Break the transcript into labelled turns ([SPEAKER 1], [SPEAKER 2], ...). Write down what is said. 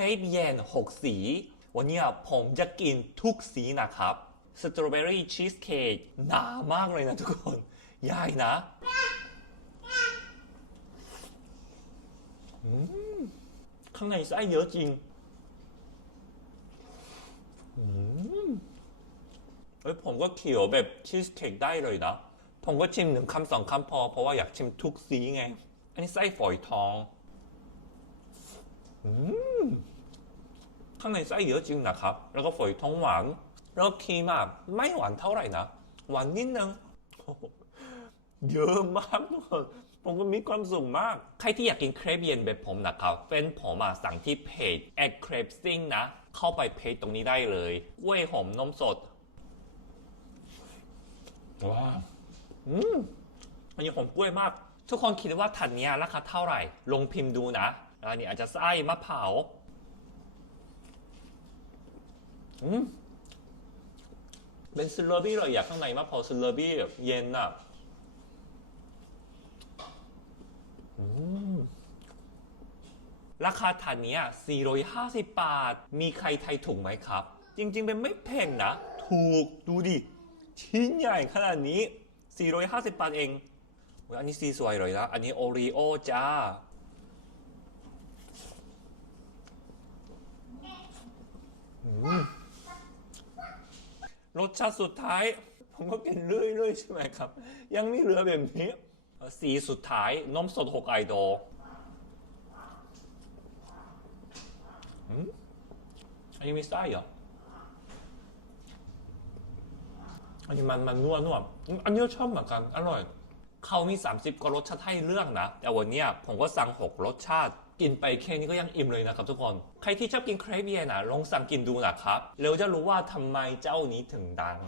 [SPEAKER 1] รปเย็น6 สี วันนี้ผมจะกินทุกสีนะครับสตรอเบอรี่ชีสเค้กหนามากเลยนะทุกคนใหญ่นะข้างในไส้เยอะจริงเฮ้ยผมก็เขียวแบบชีสเค้กได้เลยนะ ผมก็ชิมหนึ่งคำสองคำพอเพราะว่าอยากชิมทุกสีไง อันนี้ไส้ฝอยทอง ข้างในไส้เยอะจริงนะครับ แล้วก็ฝอยทองหวานแล้วก็ครีมอะไม่หวานเท่าไหร่นะ หวานนิดนึงเยอะมากทุกคนผมก็มีความสุขมาก ใครที่อยากกินเครปเย็นแบบผมนะครับเฟนผมอะสั่งที่เพจ at c r a p s i n g นะ เข้าไปเพจตรงนี้ได้เลยกล้วยหอมนมสดว้าอืมอันนี้หอมกล้วยมาก ทุกคนคิดว่าถันนี้ราคาเท่าไหร่ ลงพิมพ์ดูนะอันนี้อาจจะไส้มะพร้าว อืมเป็นสเลอร์บี้เลยอยากข้างในมะพร้าวสเลอร์บี้แบบเย็นอะราคาถันเนี้ย450 บาท มีใครไทยถูกไหมครับ จริงๆ เป็นไม่แพงนะ ถูก ดูดิ ชิ้นใหญ่ขนาดนี้ 450 บาทเอง อันนี้สีสวยเลยนะ อันนี้โอรีโอจ้า อืม รสชาติสุดท้าย ผมก็กินเรื่อยๆ ใช่ไหมครับ ยังไม่เหลือแบบนี้ สีสุดท้ายนมสดหกไอโดอลอันนี้มีไส้เหรอ อันนี้มันมันนัวนัวอันนี้ชอบเหมือนกัน อร่อย เขามี 30กว่ารสชาติให้เลือกนะ แต่วันเนี้ยผมก็สั่ง 6 รสชาติ กินไปแค่นี้ก็ยังอิ่มเลยนะครับทุกคน ใครที่ชอบกินเครปเบียนะลองสั่งกินดูนะครับแล้วจะรู้ว่าทำไมเจ้านี้ถึงดัง